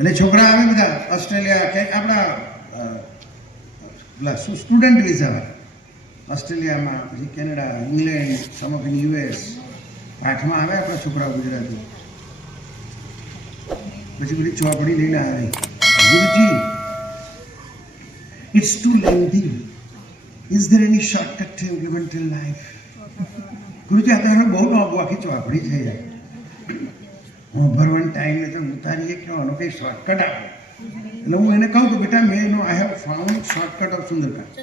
અને છોકરા આવે બધા ઓસ્ટ્રેલિયા કે આપણા પેલા શું સ્ટુડન્ટ વિઝા ઓસ્ટ્રેલિયામાં પછી Canada England some of US આઠમાં આવે આપણા છોકરા ગુજરાતી. પછી બધી ચોપડી લઈને આવે. Guruji it's too lengthy is there any shortcut to implement life Guruji આ બહુ લાંબુ આખી ચોપડી થઈ જાય ભરવાનો ટાઈમ તો ઉતારીએ કે આનો કંઈ શોર્ટકટ આપો. એટલે હું એને કહું કે બેટા મેં એનો I have found shortcut of Sundarkand.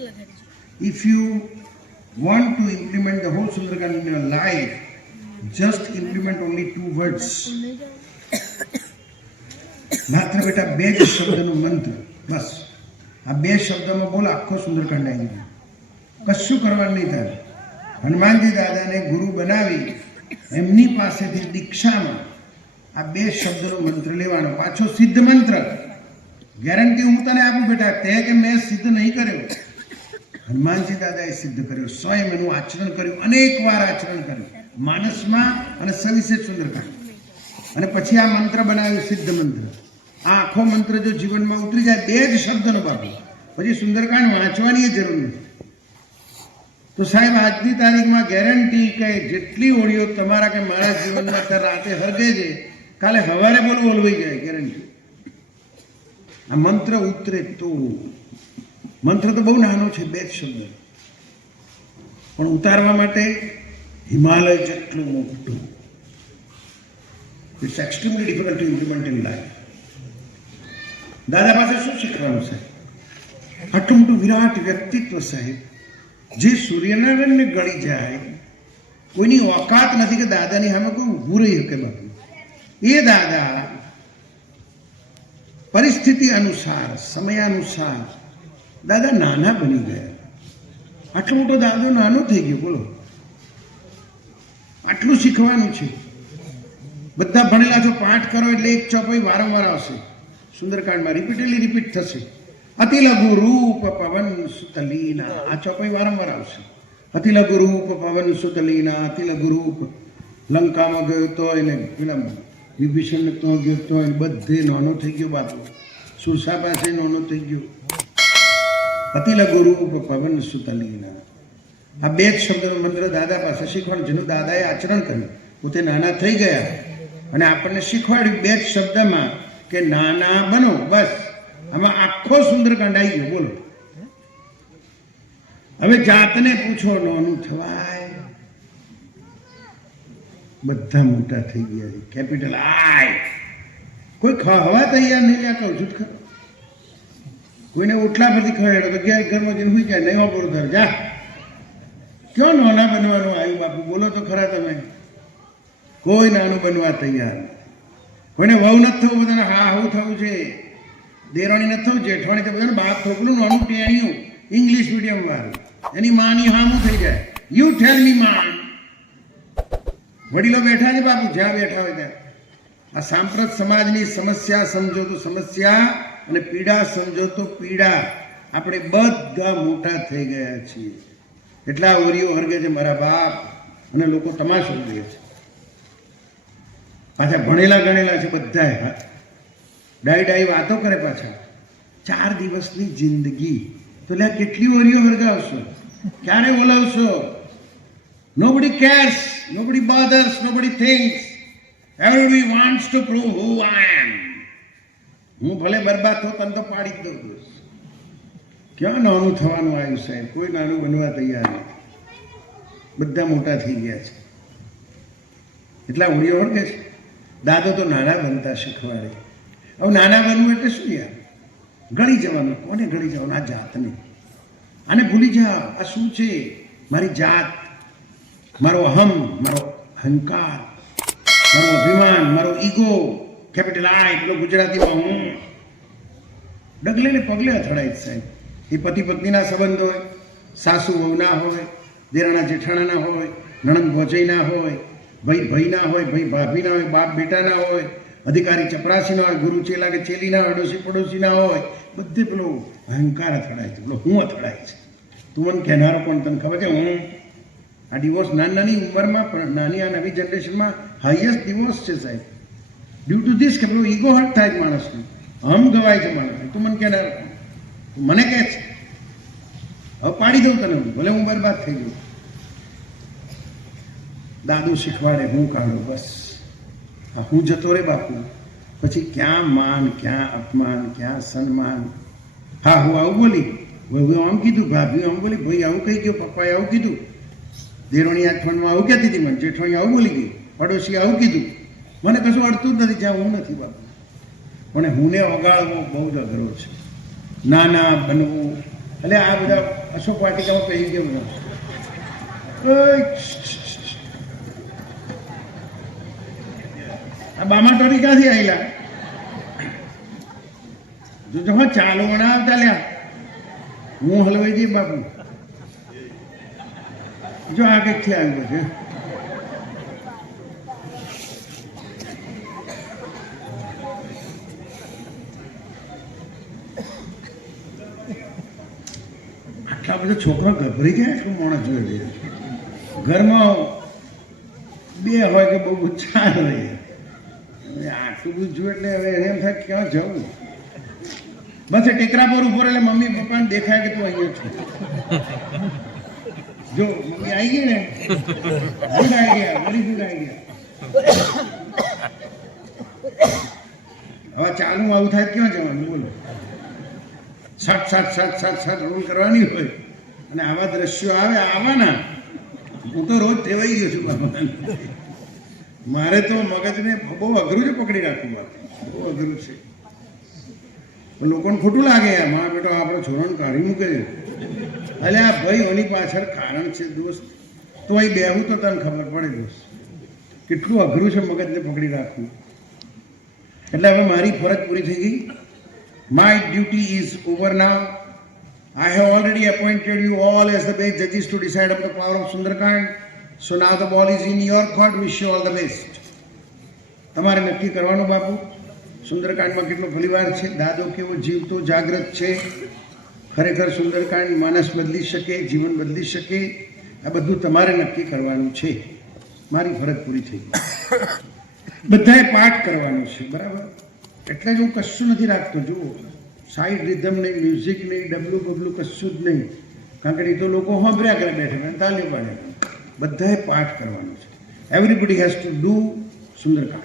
If you want to implement the whole Sundarkand in your life just implement only two words માત્ર બેટા બે જ શબ્દનું મંત્ર. બસ. આ બે શબ્દમાં બોલ આખો સુંદરકાંડ આવી ગયો. કશું કરવાનું નહીં થાય હનુમાનજી દાદાને ગુરુ બનાવી એમની પાસેથી દીક્ષામાં આ બે શબ્દનો મંત્ર લેવાનો, પાછો સિદ્ધ મંત્ર. ગેરંટી હું તને આપું બેટા તે કે મેં સિદ્ધ નહીં કર્યો. હનુમાનજી દાદાએ સિદ્ધ કર્યો, સ્વયં એનું આચરણ કર્યું, અનેક વાર આચરણ કર્યું. માનસમાં અને સવિશેષ સુંદરકાંડ. અને પછી આ મંત્ર બનાવ્યો, સિદ્ધ મંત્ર. આ આખો મંત્ર જો જીવનમાં ઉતરી જાય, બે જ શબ્દનો બાબુ પછી સુંદરકાંડ વાંચવાની જરૂર નથી. તો સાહેબ, આજની તારીખમાં ગેરંટી કે જેટલી ઓળીઓ તમારા કે મારા જીવનમાં રાતે હરગે છે કાલે સવારે બોલવું હલવાઈ જાય ગેરંટી આ મંત્ર ઉતરે તો. મંત્ર તો બહુ નાનો છે, બે જ શબ્દ. પણ ઉતારવા માટે હિમાલય જેટલું મોટું. It's extremely different to implement in life દાદા પાસે શું શીખવાનું સાહેબ આટલું મોટું વિરાટ વ્યક્તિત્વ સાહેબ, જે સૂર્યનારાયણને ગળી જાય, કોઈની ઓકાત નથી કે દાદાની સામે કોઈ ઊભું રહી શકે બાપુ. એ દાદા પરિસ્થિતિ અનુસાર, સમયાનુસાર દાદા નાના બની ગયા. આટલો મોટો દાદો નાનો થઈ ગયો, બોલો. આટલું શીખવાનું છે. બધા ભણેલા છો, પાઠ કરો એટલે એક ચોપાઈ વારંવાર આવશે. સુંદરકાંડમાં રિપીટેડલી રિપીટ થશે. અતિ લઘુ રૂપ પવન સુતલીના. આ ચોપાઈ વારંવાર આવશે. અતિ લઘુ રૂપ પવન સુતલીના અતિ લઘુ રૂપ લંકામાં ગયો તો એને પેલા વિભીષણ તો ગયો બધે નાનો થઈ ગયો બાપુ. સુરસા પાસે નાનો થઈ ગયો. અતિ ગુરુ પવન સુતલીના. આ બે જ શબ્દનો મંત્ર દાદા પાસે શીખવાડ્યું, જેનું દાદાએ આચરણ કર્યું. પોતે નાના થઈ ગયા. અને આપણને શીખવાડ્યું બે જ શબ્દમાં કે નાના બનો, બસ. આમાં આખો સુંદરકાંડ આવી ગયો. બોલો. હવે જાતને પૂછો, નાનું થવાય. બધા મોટા થઈ ગયા છે. Capital I. કોઈ ખાવા તૈયાર નહીં લે કહું છું ખરો. કોઈને ઓટલા પરથી ખવડાડો તો ઘેર ઘરમાં જઈને સુઈ જાય નહીં વાપરો ઘર જા. કયો નાના બનવાનું આવ્યું બાપુ? બોલો તો ખરા તમે. કોઈ નાનું બનવા તૈયાર. કોઈને વહુ નથી થવું, બધાને હા હું થવું છે. દેરાણી નથી થવું જેઠવાણી તો બધાને બાપ છોકરું નાનું ટેણિયું. ઇંગ્લિશ મીડિયમ વાળું. એની માની હામું થઈ જાય. You tell me. માન વડીલો બેઠા છે બાપુ, જ્યાં બેઠા હોય ત્યાં. આ સાંપ્રત સમાજની સમસ્યા સમજો તો સમસ્યા અને પીડા સમજો તો પીડા. આપણે બધા મોટા થઈ ગયા છીએ. એટલા ઓરીઓ હરગે છે મારા બાપ અને લોકો તમાશો જોઈએ છે. પાછા ભણેલા ગણેલા છે બધાએ ડાઈ ડાઈ વાતો કરે પાછા. ચાર દિવસની જિંદગી. તો લે કેટલી ઓરીઓ હરગાવશો? ક્યારે બોલાવશો? Nobody cares. Nobody bothers. Nobody thinks. Everybody wants to prove who I am. હું ભલે બરબાદ થો તને તો પાડી જ દઉં દોસ્ત ક્યાં નાનું થવાનું આવ્યું સાહેબ? કોઈ નાનું બનવા તૈયાર નથી. બધા મોટા થઈ ગયા છે. એટલા ઉડી ઓળખે છે? દાદો તો નાના બનતા શીખવાડે. હવે નાના બનવું એટલે શું યાર? ગળી જવાનું. કોને ગળી જવાનું? આ જાતને. આને ભૂલી જાઓ. આ શું છે? મારી જાત. મારો અહમ મારો અહંકાર, મારો અભિમાન, મારો ઈગો, કેપિટલ આઈ એટલો ગુજરાતીમાં હું. ડગલે ને પગલે અથડાય સાહેબ. એ પતિ પત્નીના સંબંધ હોય, સાસુ વહુના હોય, દેરાણા જેઠાણાના હોય, નણંદ ભોજઈના હોય, ભાઈ ભાઈના હોય, ભાઈ ભાભીના હોય, બાપ બેટાના હોય, અધિકારી ચપરાસીના હોય, ગુરુ ચેલા કે ચેલીના હોય ડોસી પડોશીના હોય, બધે પેલો અહંકાર અથડાય છે, પેલો હું અથડાય છે. તું મને કહેનારો પણ તને ખબર છે? હું. આ ડિવોર્સ નાની નાની ઉંમરમાં, પણ નાની આ નવી જનરેશનમાં હાઈએસ્ટ ડિવોર્સ છે સાહેબ. ડ્યુ ટુ ધીસ કે પેલું ઈગો હર્ટ થાય છે માણસને. હમ ગવાય છે માણસ તું મને કે તું મને કહે છે. હવે પાડી દઉં તને. ભલે હું બરબાદ થઈ ગયું. દાદુ શીખવાડે, હું કાઢું, બસ. હું જતો રે બાપુ. પછી ક્યાં માન, ક્યાં અપમાન, ક્યાં સન્માન? હા, હું આવું બોલી. હું આમ કીધું, ભાભી આમ બોલી, ભાઈ આવું કહી ગયો, પપ્પાએ આવું કીધું. દેરોણી આઠમણમાં આવું કહેતી હતી મને જેઠવાણી આવું બોલી ગઈ પડોશી આવું કીધું. મને કશું અડતું જ નથી, જ્યાં હું નથી બાપુ પણ હુંને વગાડવો બહુ જ અઘરો છે. ના ના બનવું, એટલે આ બધા અશોક વાટિકામાં કહી ગયો ન આ બામા ટોરી ક્યાંથી આવેલા જો ચાલો, વણાવતા લ્યા. હું હલવાઈ જઈ બાપુ. જો આ કંઈકથી આવ્યું છે આટલા બધા છોકરા ગભરી જાય શું માણસ જોઈ રહ્યા ઘરમાં બે હોય કે બહુ ચાર રહે આટલું બધું જોયું એટલે હવે એમ થાય ક્યાં જવું? બસ ટેકરા પર ઉપર એટલે મમ્મી પપ્પાને દેખાય કે તું અહીંયા છો. જો મમ્મી આવી ગઈ ને? ગુડ આઈડિયા વેરી ગુડ ગયા. હવે ચાલુ આવું થાય ક્યાં જવાનું? બોલો. સટ સટ સટ સટ સટ રોલ કરવાની હોય. અને આવા દ્રશ્યો આવે આવાના હું તો રોજ ટેવાઈ ગયો છું મારે તો મગજને બહુ અઘરું છે પકડી રાખવું વાત બહુ અઘરું છે. લોકોને ખોટું લાગે યાર મારા બેટો આપણો છોરાને કાઢી મૂકે છે. એટલે આ ભાઈ ઓની પાછળ કારણ છે દોસ્ત તો અહીં બેહું તો તને ખબર પડે દોસ્ત કેટલું અઘરું છે મગજને પકડી રાખવું એટલે હવે મારી ફરજ પૂરી થઈ ગઈ My duty is over now. I have already appointed you all as the best judges to decide upon the power of Sundarkand. So now the ball is in your court. Wish you all the best. તમારે નક્કી કરવાનું બાપુ સુંદરકાંડમાં કેટલો પરિવાર છે દાદો કેવો જીવતો જાગ્રત છે ખરેખર સુંદરકાંડ માનસ બદલી શકે, જીવન બદલી શકે, આ બધું તમારે નક્કી કરવાનું છે. મારી ફરજ પૂરી થઈ ગઈ. બધાએ પાઠ કરવાનું છે, બરાબર? એટલે જ હું કશું નથી રાખતો, જુઓ. સાઈડ રિધમ નહીં, મ્યુઝિક નહીં, ડબલું બબલું કશું જ નહીં. કારણ કે એ તો લોકો હોંભર્યા કરે બેઠે તાલી પાડે બધાએ પાઠ કરવાનો છે. Everybody has to do Sundarkand.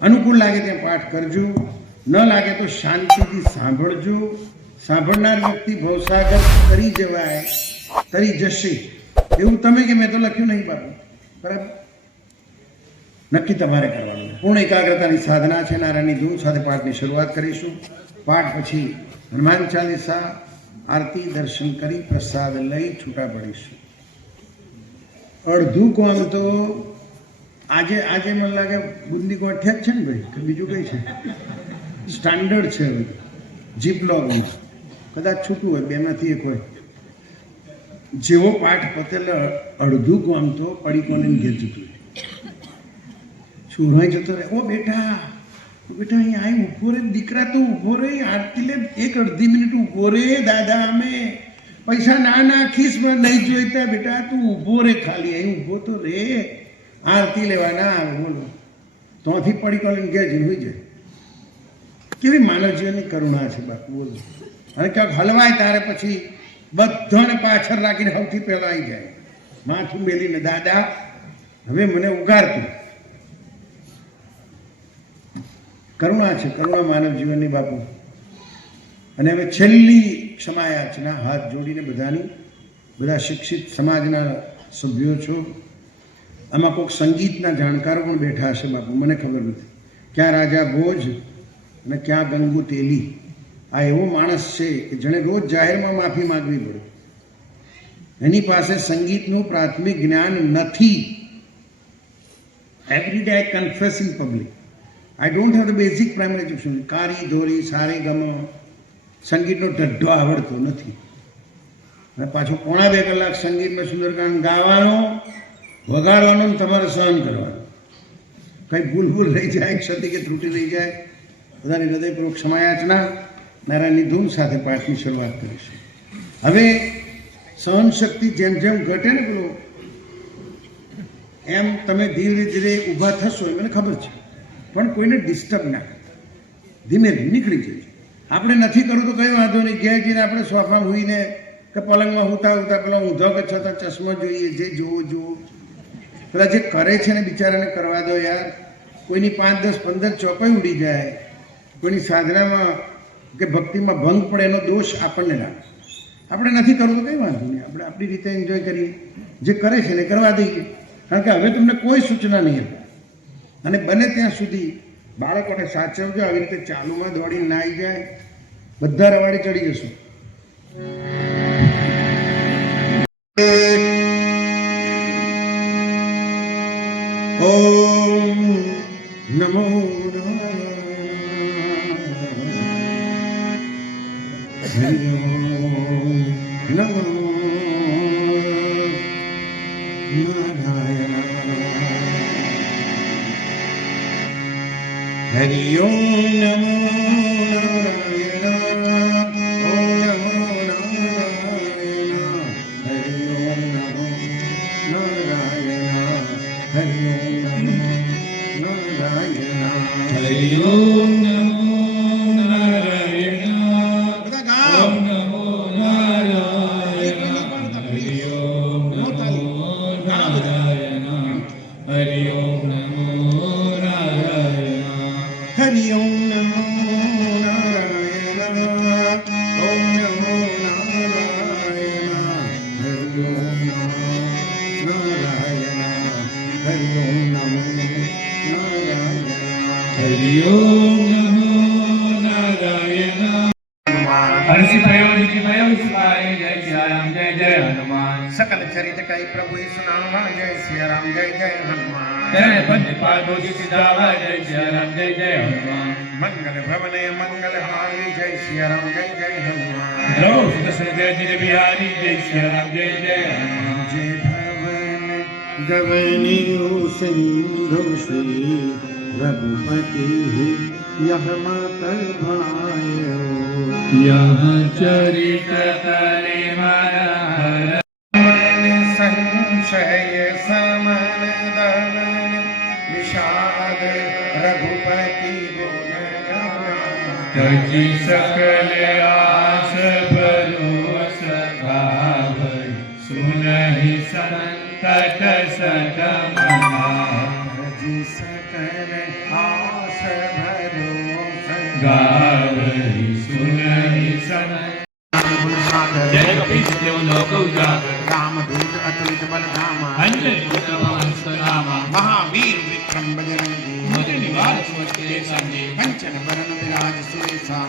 અનુકૂળ લાગે ત્યાં પાઠ કરજો. ન લાગે તો શાંતિથી સાંભળજો. સાંભળનાર વ્યક્તિ ભવસાગર તરી જવાય, તરી જશે. એવું તમે કે મેં તો લખ્યું નહીં બાપુ. બરાબર? નક્કી તમારે કરવાનું. પૂર્ણ એકાગ્રતાની સાધના છે, નારાયણની ધૂન સાથે પાઠની શરૂઆત કરીશું. પાઠ પછી હનુમાન ચાલીસા આરતી દર્શન કરી પ્રસાદ લઈ છૂટા પડીશું. અડધું કોમ તો? આજે આજે મને લાગે બુંદી ગોઠિયા જ છે ને ભાઈ? બીજું કઈ છે? સ્ટાન્ડર્ડ છે જીપ લોગમાં. કદાચ છૂટું હોય, બેમાંથી એક હોય. જેવો પાઠ પતેલે અડધું કોમ તો પડીકોને ઘેર જતું સુરાઈ જતો રહે? ઓ બેટા બેટા, અહીં આવી ઊભો રે, દીકરા તો ઊભો રે, આરતી લે, એક અડધી મિનિટ ઊભો રે, દાદા અમે. પૈસા ના નાખીશ, પણ નહીં જોઈતા, બેટા, તું ઊભો રે ખાલી, અહીં ઊભો તો રે. આરતી લેવાના આવે બોલો. તોથી પડી કોલીને ઘેર હોઈ જાય કેવી માનવ જીવનની કરુણા છે બાપુ, બોલ. અને ક્યાંક હલવાય ત્યારે પછી બધાને પાછળ રાખીને સૌથી પહેલા આવી જાય. માથું મેલીને, દાદા, હવે મને ઉગારતું કરુણા છે, કરુણા માનવ જીવનની બાપુ. અને હવે છેલ્લી ક્ષમાયાચના, હાથ જોડીને બધાની, બધા શિક્ષિત સમાજના સભ્યો છો. આમાં કોઈક સંગીતના જાણકારો પણ બેઠા હશે બાપુ, મને ખબર નથી. ક્યાં રાજા ભોજ અને ક્યાં ગંગુ તેલી? આ એવો માણસ છે કે જેણે રોજ જાહેરમાં માફી માંગવી પડે. એની પાસે સંગીતનું પ્રાથમિક જ્ઞાન નથી. Every day I confess in public I don't have the basic primary education કારી, ધોરી, સારી, ગમ. સંગીતનો ઢઢ્ઢો આવડતો નથી. અને પાછો પોણા બે કલાક સંગીતમાં સુંદરકાંડ ગાવાનો, વગાડવાનો તમારે સહન કરવાનો. કંઈ ભૂલ ભૂલ રહી જાય, ક્ષતિ કે ત્રુટી રહી જાય બધાની હૃદયપૂર્વક ક્ષમાયાચના નારાયણની ધૂન સાથે પાઠની શરૂઆત કરીશું. હવે સહન શક્તિ જેમ જેમ ઘટે ને પેલો, એમ તમે ધીરે ધીરે ઊભા થશો એ મને ખબર છે. પણ કોઈને ડિસ્ટર્બ ના ધીમે ધીમે નીકળી જાય આપણે નથી કરવું તો કંઈ વાંધો નહીં. ઘેર જઈને આપણે સોફા હોઈને કે પલંગમાં હોતા હોતા પેલા ઊંધો કે છતાં ચશ્મો જોઈએ, જે જોવો જુઓ. પેલા જે કરે છે ને બિચારાને કરવા દો યાર. કોઈની પાંચ, દસ, પંદર ચોપાઈ ઉડી જાય. કોઈની સાધનામાં કે ભક્તિમાં ભંગ પડે એનો દોષ આપણને લાગે. આપણે નથી કરવું, કંઈ વાંધો નહીં. આપણે આપણી રીતે એન્જોય કરીએ. જે કરે છે ને કરવા દઈએ. કારણ કે હવે તમને કોઈ સૂચના નહીં આપે. અને બને ત્યાં સુધી બાળકોને સાચવજો, આવી રીતે ચાલુમાં દોડીને નાઈ જાય. બધા રવાડે ચડી જશું. નારાયણ હરિ ઓમ નમો નારાયણ હરિ ઓમ નમો નારાયણ હર્ષિ ભયો નિધિ ભયો સુખાય જય સિયારામ જય જય હનુમાન सकल चरित कई प्रभु सुनावा जय सिया राम जय जय हनुमान જય પંચ પાદો સિદ્ધાવા જય સિયારામ જય જય હનુમાન मंगल भवने मंगल हारी जय सिया राम जय जय हनुमान પ્રભુ સુદર્શન જય જય બિહારી જય સિયારામ જય જય હનુમાન जय भवन गमनि सिं दुष र रघुपति यः मातल भा यानि संशय समन्द विशाुपति बोलि सकल रामदूत अतुलित बलधामा अंजलि पुत्र पवन सुनामा महावीर विक्रम बजरंगी मुझ निवार सोचे संगे कंचन बरन विराज सुरेशा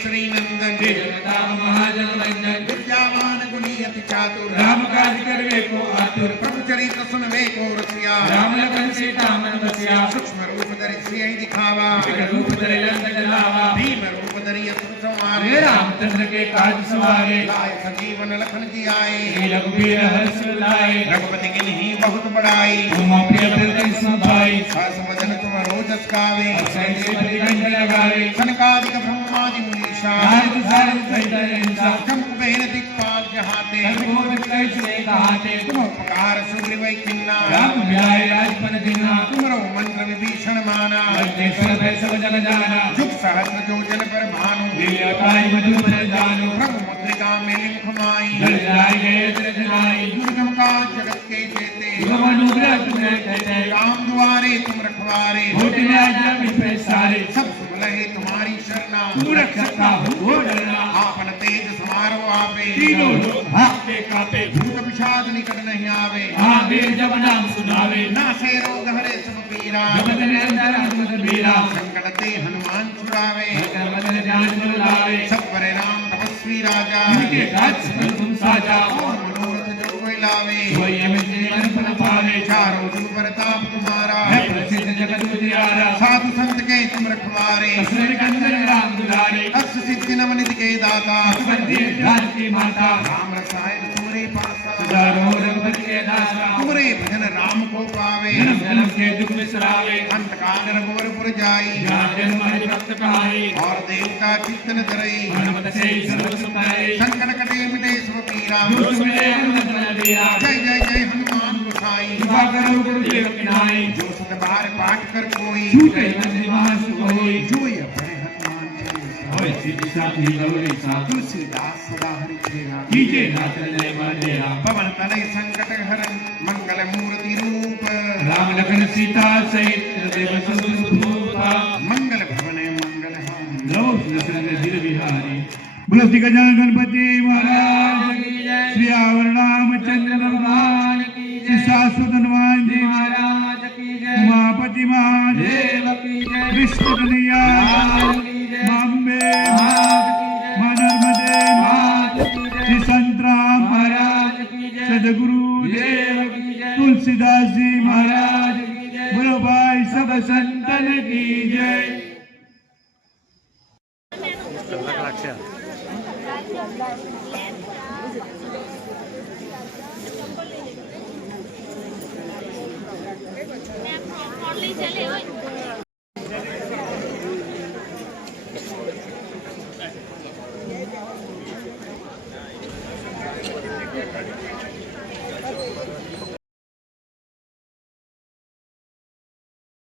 सुवन केसरी नंदन देवता महाजन वंदन विद्यावान गुणी अति चातुर राम काज करवे को आतुर प्रभु चरित सुनवे को रसिया राम लखन सीता मन बसिया सूक्ष्म रूप धरि सियहि दिखावा विकट रूप धरे लंक जलावा भीम रूप धरि असुर हे संहारे रामचंद्र के काज सवारे लाय संजीवन लखन जी आए हे रघुबीर हर्ष लाए रघुपति के ही बहुत बड़ाई उमा प्रिय प्रति संभाई हस मदन तुम रोजस गावे संजय परिगंड लगावे सनकादिक ब्रह्मादि मुनीषा कुबेर दिक्पाल जहाते कहाते तुम उपकार सुग्रीव किन्ना राम ब्याय राजपन दिना तुमरो मंत्र विभीषण माना अग्नेश्वर भय सब जग जाना जुग सहस्र जो जन पर भानु काय मधुर जानो प्रभु मुद्रिका में लिंक माई जल जाय गए त्रिजनाई दुर्गम काज जगत के जेते सुगम अनुग्रह तुम्हें कहते राम दुआरे तुम रखवारे। होती राजा विश्व सारे सब કહે તમારી શરણા હું રક્ષતા હું ડરના આપન તેજ સમારો આપે તીનો હાથે કાપે ભૂત પિશાચ નિકટ નહીં આવે આ જબ નામ સુનાવે ના સે રોગ હરે સમ પીરા જબ ને અંદર પીરા સંકટ તે હનુમાન છોડાવે કર્મ ને ધ્યાન સબ પર નામ તપસ્વી રાજા નિકે ગાજ પર તુમ સાજા મનોરથ જો લાવે હોય જીવન में जीवन फल पावे चारों जुग प्रताप तुम्हारा है प्रसिद्ध जगत उजियारा साधु संत के तुम रखवारे असुर कंदन राम दुलारे अष्ट सिद्धि नवनिधि के दाता बंदे ध्यान की माता राम रसायन तुम्हारे पासा सुधारो रघुपति के दासा तुम्हारे भजन राम को पावे जन्म जन्म के दुख बिसरावे अंत काल रघुवर जाई जहाँ जन्म हरि भक्त कहाई और देवता चित्तन धरई हनुमत से सर्व सुख है संकट कटे मिटे सब पीरा दुख मिले हनुमत न बीरा जय जय પાઠ કર કોઈ છૂટે બંધીમાં સુખ હોય જોઈએ ભણે હનુમાન ચાલીસા. હોય સિદ્ધ સાથી ગૌરી સા તુલસીદાસ સદા હરિ ખેરા કીજે નાથ જય માદેરા પવન તનય સંકટ હરણ મંગલ મૂર્તિ રૂપ રામ લખન સીતા સહિત દેવ સંતરૂપા મંગલ ભવને મંગલ હામ નવો દશરથ ધીર બિહારી બોલો શ્રી ગજાનન ગણપતિ મહારાજ કી જય. શ્રી આવર રામચંદ્ર ભગવાન શ્રી શાશ્વત હનુમાનજી મહારાજ સંતન કી જય.